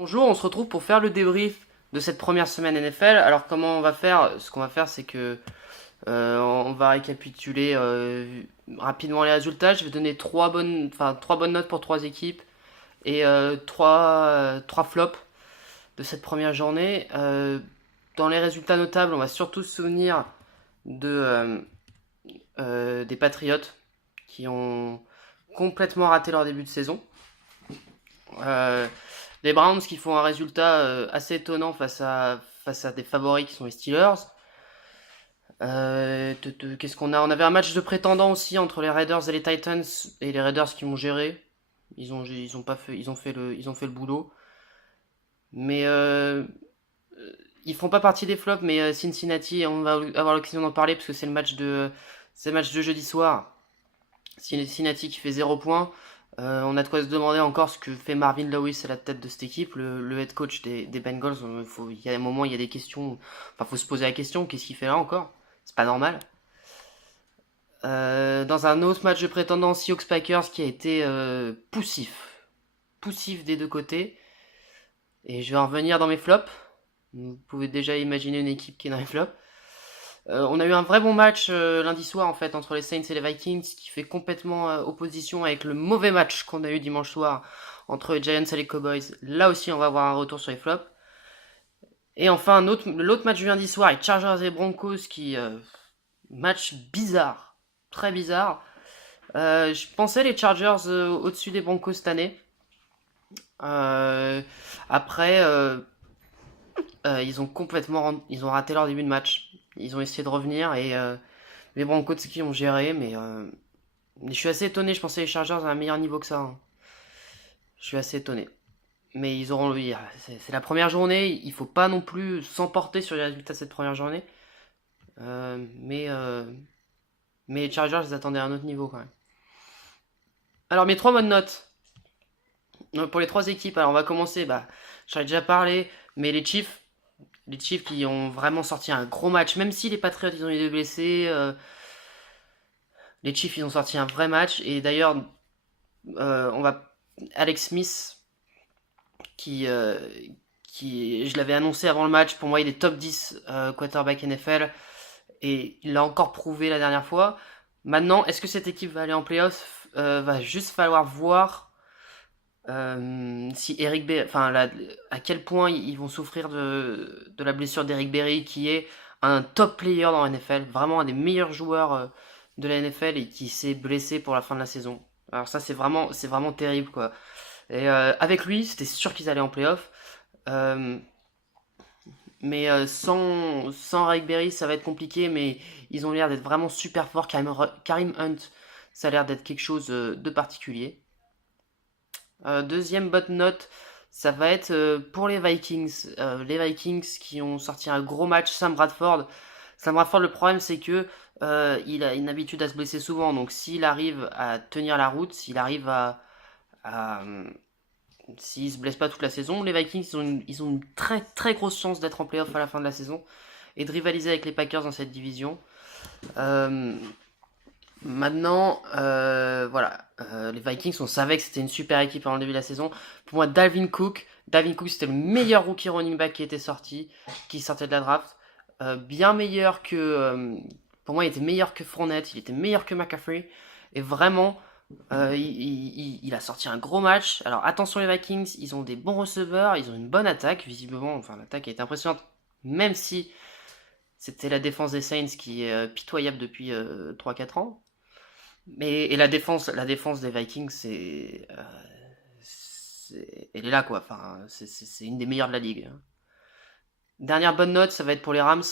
Bonjour, on se retrouve pour faire le débrief de cette première semaine NFL. Alors comment on va faire? Ce qu'on va faire, c'est que on va récapituler rapidement les résultats. Je vais donner trois bonnes notes pour trois équipes et trois flops de cette première journée. Dans les résultats notables, on va surtout se souvenir des Patriots qui ont complètement raté leur début de saison. Euh, les Browns qui font un résultat assez étonnant face à des favoris qui sont les Steelers. Qu'est-ce qu'on a? On avait un match de prétendants aussi entre les Raiders et les Titans, et les Raiders qui m'ont géré. Ils ont pas fait, ils ont fait le boulot. Mais ils font pas partie des flops, mais Cincinnati, on va avoir l'occasion d'en parler parce que c'est le match de jeudi soir. Cincinnati qui fait 0 points. On a de quoi se demander encore ce que fait Marvin Lewis à la tête de cette équipe, le head coach des Bengals. Il y a un moment, il y a des questions. Enfin, faut se poser la question, qu'est-ce qu'il fait là encore? C'est pas normal. Dans un autre match de prétendants, Seahawks Packers qui a été poussif. Poussif des deux côtés. Et je vais en revenir dans mes flops. Vous pouvez déjà imaginer une équipe qui est dans les flops. On a eu un vrai bon match lundi soir en fait entre les Saints et les Vikings qui fait complètement opposition avec le mauvais match qu'on a eu dimanche soir entre les Giants et les Cowboys. Là aussi on va avoir un retour sur les flops. Et enfin l'autre match du lundi soir, les Chargers et Broncos qui match bizarre, très bizarre. Je pensais les Chargers au-dessus des Broncos cette année. Euh, après ils ont raté leur début de match. Ils ont essayé de revenir et les Broncos qui ont géré, mais je suis assez étonné. Je pensais les Chargers à un meilleur niveau que ça, hein. Je suis assez étonné. Mais ils auront. C'est la première journée. Il faut pas non plus s'emporter sur les résultats de cette première journée. Euh, mais, euh, mais les Chargers, ils attendaient à un autre niveau quand même. Alors, mes trois bonnes notes pour les trois équipes. Alors, on va commencer. Bah, j'en ai déjà parlé. Mais les Chiefs qui ont vraiment sorti un gros match. Même si les Patriots, ils ont eu des blessés. Les Chiefs, ils ont sorti un vrai match. Et d'ailleurs, on va. Alex Smith, qui, euh, je l'avais annoncé avant le match, pour moi il est top 10 quarterback NFL et il l'a encore prouvé la dernière fois. Maintenant, est-ce que cette équipe va aller en playoff? Va juste falloir voir si Eric Berry, à quel point ils vont souffrir de la blessure d'Eric Berry qui est un top player dans la NFL, vraiment un des meilleurs joueurs de la NFL et qui s'est blessé pour la fin de la saison. Alors ça c'est vraiment terrible quoi. Et avec lui, c'était sûr qu'ils allaient en playoff. Euh, mais sans Raikberry, ça va être compliqué. Mais ils ont l'air d'être vraiment super forts. Karim Hunt, ça a l'air d'être quelque chose de particulier. Deuxième bonne note, ça va être pour les Vikings. Les Vikings qui ont sorti un gros match. Sam Bradford, le problème c'est que il a une habitude à se blesser souvent. Donc s'il arrive à tenir la route, s'il arrive à, s'ils se blessent pas toute la saison, les Vikings ils ont une très très grosse chance d'être en playoff à la fin de la saison et de rivaliser avec les Packers dans cette division. Euh, les Vikings, on savait que c'était une super équipe avant le début de la saison. Pour moi, Dalvin Cook c'était le meilleur rookie running back qui était sorti, qui sortait de la draft. Bien meilleur que. Pour moi, il était meilleur que Fournette, il était meilleur que McCaffrey. Et vraiment, il a sorti un gros match. Alors attention les Vikings, ils ont des bons receveurs, ils ont une bonne attaque, visiblement. Enfin, l'attaque est impressionnante, même si c'était la défense des Saints qui est pitoyable depuis 3-4 ans. Et la défense des Vikings, elle est là quoi. Enfin, c'est une des meilleures de la ligue, hein. Dernière bonne note, ça va être pour les Rams.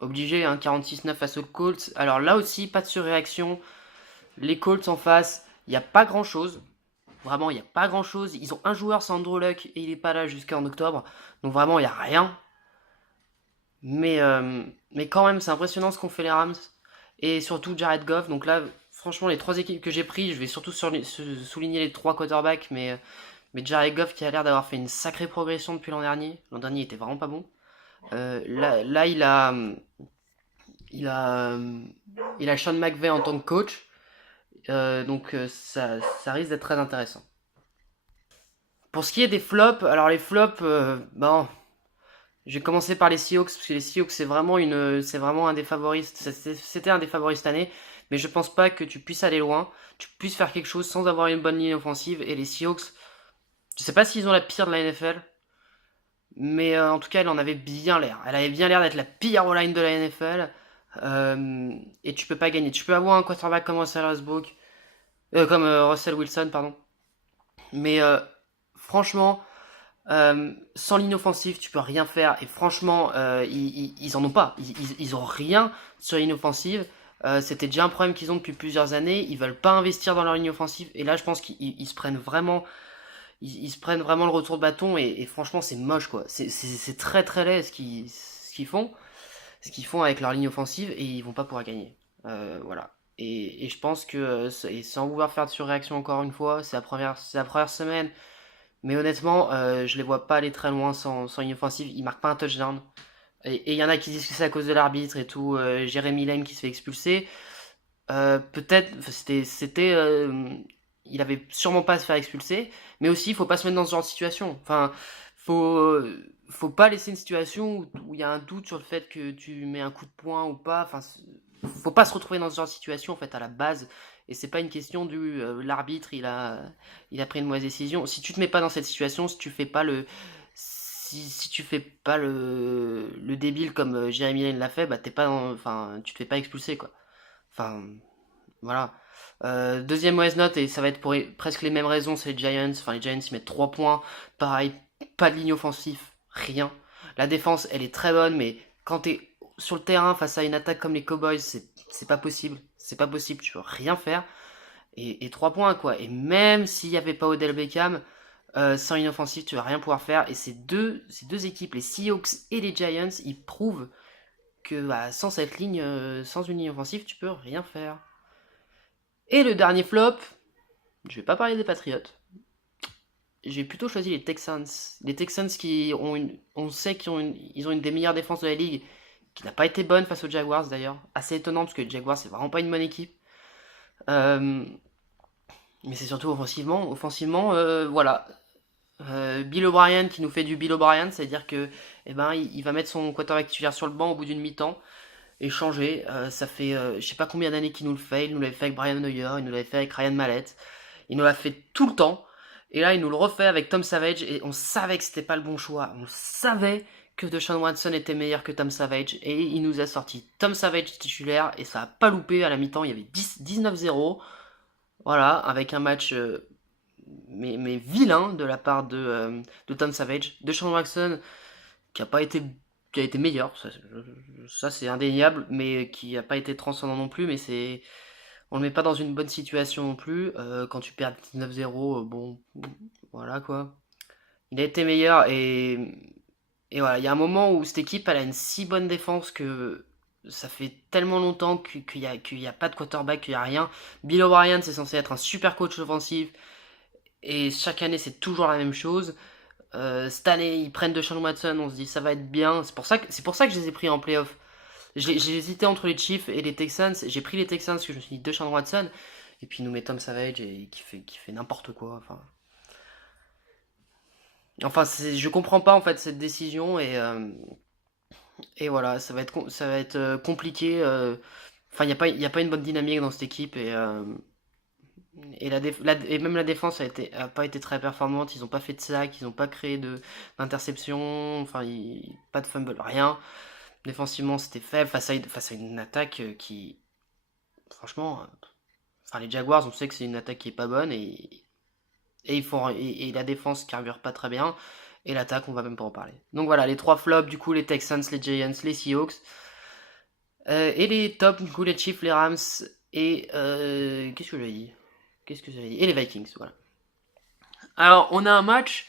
Obligé, hein, 46-9 face aux Colts. Alors là aussi, pas de surréaction. Les Colts en face, il n'y a pas grand chose. Vraiment, il n'y a pas grand chose. Ils ont un joueur, c'est Andrew Luck, et il n'est pas là jusqu'en octobre. Donc vraiment, il n'y a rien. Mais quand même, c'est impressionnant ce qu'ont fait les Rams. Et surtout Jared Goff. Donc là, franchement, les trois équipes que j'ai pris, je vais surtout souligner les trois quarterbacks. Mais Jared Goff qui a l'air d'avoir fait une sacrée progression depuis l'an dernier. L'an dernier, il était vraiment pas bon. Là il a, il a Sean McVay en tant que coach. Donc ça risque d'être très intéressant. Pour ce qui est des flops, alors les flops, bon, je vais commencer par les Seahawks, parce que les Seahawks, c'est vraiment un des favoris, c'était un des favoris cette année, mais je pense pas que tu puisses aller loin, tu puisses faire quelque chose sans avoir une bonne ligne offensive, et les Seahawks, je sais pas s'ils ont la pire de la NFL, mais en tout cas, elle en avait bien l'air. Elle avait bien l'air d'être la pire O-line de la NFL, et tu peux pas gagner. Tu peux avoir un quarterback comme Russell Westbrook, comme Russell Wilson, pardon, mais franchement, sans ligne offensive, tu peux rien faire. Et franchement, ils en ont pas. Ils ont rien sur ligne offensive. C'était déjà un problème qu'ils ont depuis plusieurs années. Ils veulent pas investir dans leur ligne offensive. Et là, je pense qu'ils se prennent vraiment, ils se prennent vraiment le retour de bâton. Et franchement, c'est moche, quoi. C'est très très laid ce qu'ils font avec leur ligne offensive. Et ils vont pas pouvoir gagner. Voilà. Et je pense que, et sans vouloir faire de surréaction encore une fois, c'est la première semaine. Mais honnêtement, je les vois pas aller très loin sans ligne offensive. Ils marquent pas un touchdown. Et il y en a qui disent que c'est à cause de l'arbitre et tout. Jérémy Lane qui se fait expulser. Peut-être, il avait sûrement pas à se faire expulser. Mais aussi, il faut pas se mettre dans ce genre de situation. Enfin, faut, faut pas laisser une situation où il y a un doute sur le fait que tu mets un coup de poing ou pas. Enfin, faut pas se retrouver dans ce genre de situation en fait à la base. Et c'est pas une question du l'arbitre il a pris une mauvaise décision. Si tu te mets pas dans cette situation, si tu fais pas le débile comme Jérémy Lane l'a fait, bah enfin tu te fais pas expulser quoi. Enfin voilà. Deuxième mauvaise note et ça va être pour presque les mêmes raisons, c'est les Giants. Enfin les Giants ils mettent 3 points. Pareil, pas de ligne offensive, rien. La défense elle est très bonne mais quand t'es sur le terrain face à une attaque comme les Cowboys, c'est pas possible. C'est pas possible, tu peux rien faire. Et 3 points, quoi. Et même s'il n'y avait pas Odell Beckham, sans une offensive, tu vas rien pouvoir faire. Et ces deux équipes, les Seahawks et les Giants, ils prouvent que bah, sans cette ligne, sans une ligne offensive, tu peux rien faire. Et le dernier flop, je vais pas parler des Patriots. J'ai plutôt choisi les Texans. Les Texans qui ont on sait ils ont une des meilleures défenses de la ligue, qui n'a pas été bonne face aux Jaguars d'ailleurs. Assez étonnant parce que les Jaguars c'est vraiment pas une bonne équipe. Euh, mais c'est surtout offensivement. Offensivement, voilà. Bill O'Brien qui nous fait du Bill O'Brien, c'est-à-dire que eh ben, il va mettre son quarterback titulaire sur le banc au bout d'une mi-temps et changer. Ça fait je sais pas combien d'années qu'il nous le fait. Il nous l'avait fait avec Brian Hoyer, il nous l'avait fait avec Ryan Mallett. Il nous l'a fait tout le temps. Et là, il nous le refait avec Tom Savage et on savait que c'était pas le bon choix. On savait que Deshaun Watson était meilleur que Tom Savage et il nous a sorti Tom Savage titulaire et ça a pas loupé à la mi-temps. Il y avait 19-0. Voilà, avec un match mais vilain de la part de Tom Savage. De Sean Watson, qui a pas été qui a été meilleur, ça c'est indéniable, mais qui a pas été transcendant non plus, mais c'est on le met pas dans une bonne situation non plus. Quand tu perds 19-0, bon, voilà quoi. Il a été meilleur et voilà, il y a un moment où cette équipe elle a une si bonne défense que ça fait tellement longtemps qu'il y a pas de quarterback, qu'il y a rien. Bill O'Brien c'est censé être un super coach offensif et chaque année c'est toujours la même chose. Cette année, ils prennent de Deshaun Watson, on se dit ça va être bien. C'est pour ça que je les ai pris en playoff. J'ai hésité entre les Chiefs et les Texans. J'ai pris les Texans parce que je me suis dit Deshaun Watson. Et puis il nous met Tom Savage et qui fait n'importe quoi. Enfin je comprends pas en fait cette décision et voilà, ça va être compliqué. Enfin, il y a pas une bonne dynamique dans cette équipe et même la défense a pas été très performante. Ils ont pas fait de sac, ils ont pas créé d'interception, enfin, pas de fumble, rien. Défensivement, c'était faible face à une attaque qui, franchement, enfin, les Jaguars, on sait que c'est une attaque qui est pas bonne et la défense carbure pas très bien. Et l'attaque, on va même pas en parler. Donc voilà, les trois flops, du coup, les Texans, les Giants, les Seahawks. Et les tops, du coup, les Chiefs, les Rams et. Qu'est-ce que j'avais dit Et les Vikings, voilà. Alors, on a un match.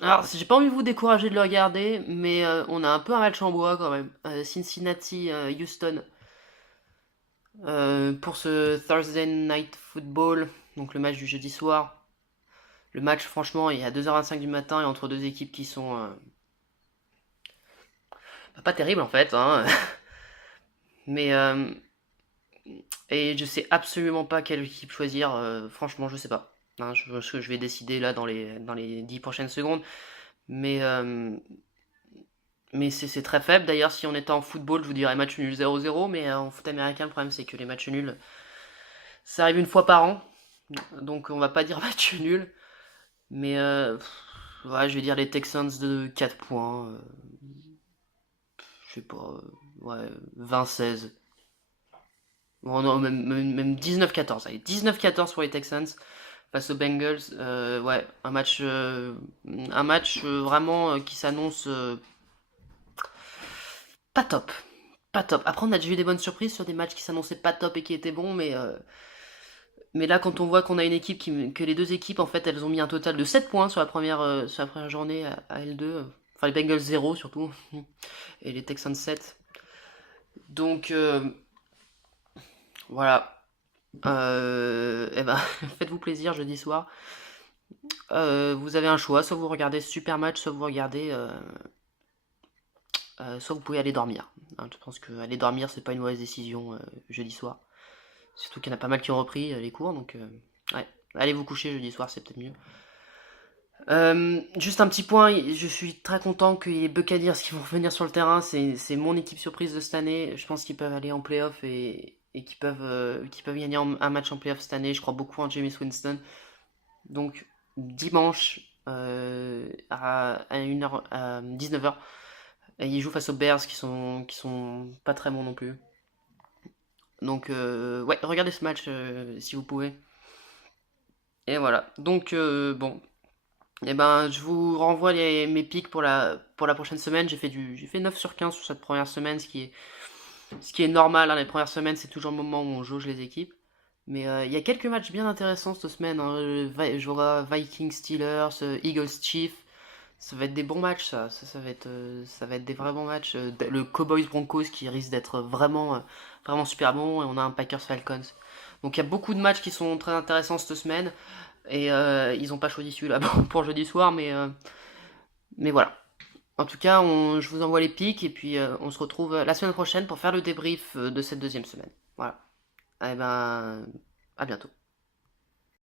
Alors, j'ai pas envie de vous décourager de le regarder, mais on a un peu un match en bois quand même. Cincinnati, Houston. Pour ce Thursday Night Football, donc le match du jeudi soir. Le match, franchement, il est à 2h25 du matin et entre deux équipes qui sont pas terribles en fait. Hein. Mais et je sais absolument pas quelle équipe choisir. Franchement, je sais pas. Hein, je vais décider là dans les 10 prochaines secondes. Mais, mais c'est très faible. D'ailleurs, si on était en football, je vous dirais match nul 0-0. Mais en foot américain, le problème, c'est que les matchs nuls, ça arrive une fois par an. Donc on va pas dire match nul. Mais ouais, je vais dire les Texans de 4 points. Je sais pas. Ouais, 20-16. Bon, non, même 19-14. Allez, 19-14 pour les Texans face aux Bengals. Ouais, un match vraiment qui s'annonce pas top. Pas top. Après, on a déjà eu des bonnes surprises sur des matchs qui s'annonçaient pas top et qui étaient bons, mais là, quand on voit qu'on a une équipe que les deux équipes, en fait, elles ont mis un total de 7 points sur la première journée à L2. Enfin, les Bengals 0 surtout, et les Texans 7. Donc, voilà. Eh ben, faites-vous plaisir jeudi soir. Vous avez un choix, soit vous regardez ce super match, soit vous regardez, soit vous pouvez aller dormir. Hein, je pense que aller dormir, c'est pas une mauvaise décision jeudi soir. Surtout qu'il y en a pas mal qui ont repris les cours, donc ouais. Allez vous coucher jeudi soir, c'est peut-être mieux. Juste un petit point, je suis très content que les Buccaneers qui vont revenir sur le terrain, c'est mon équipe surprise de cette année. Je pense qu'ils peuvent aller en playoff et qu'ils peuvent gagner un match en playoff cette année. Je crois beaucoup en Jameis Winston. Donc dimanche à 1h, à 19h, ils jouent face aux Bears qui sont pas très bons non plus. Donc ouais, regardez ce match si vous pouvez. Et voilà. Donc bon, et ben je vous renvoie mes pics pour la prochaine semaine. J'ai fait 9 sur 15 sur cette première semaine, ce qui est normal. Hein. Les premières semaines, c'est toujours le moment où on jauge les équipes. Mais il y a quelques matchs bien intéressants cette semaine. Hein. J'aurai Vikings Steelers, Eagles Chiefs. Ça va être des bons matchs, ça va être des vrais bons matchs. Le Cowboys Broncos qui risque d'être vraiment super bon. Et on a un Packers Falcons. Donc il y a beaucoup de matchs qui sont très intéressants cette semaine. Et ils n'ont pas choisi celui-là pour jeudi soir. Mais voilà. En tout cas, je vous envoie les pics. Et puis on se retrouve la semaine prochaine pour faire le débrief de cette deuxième semaine. Voilà. Eh ben, à bientôt.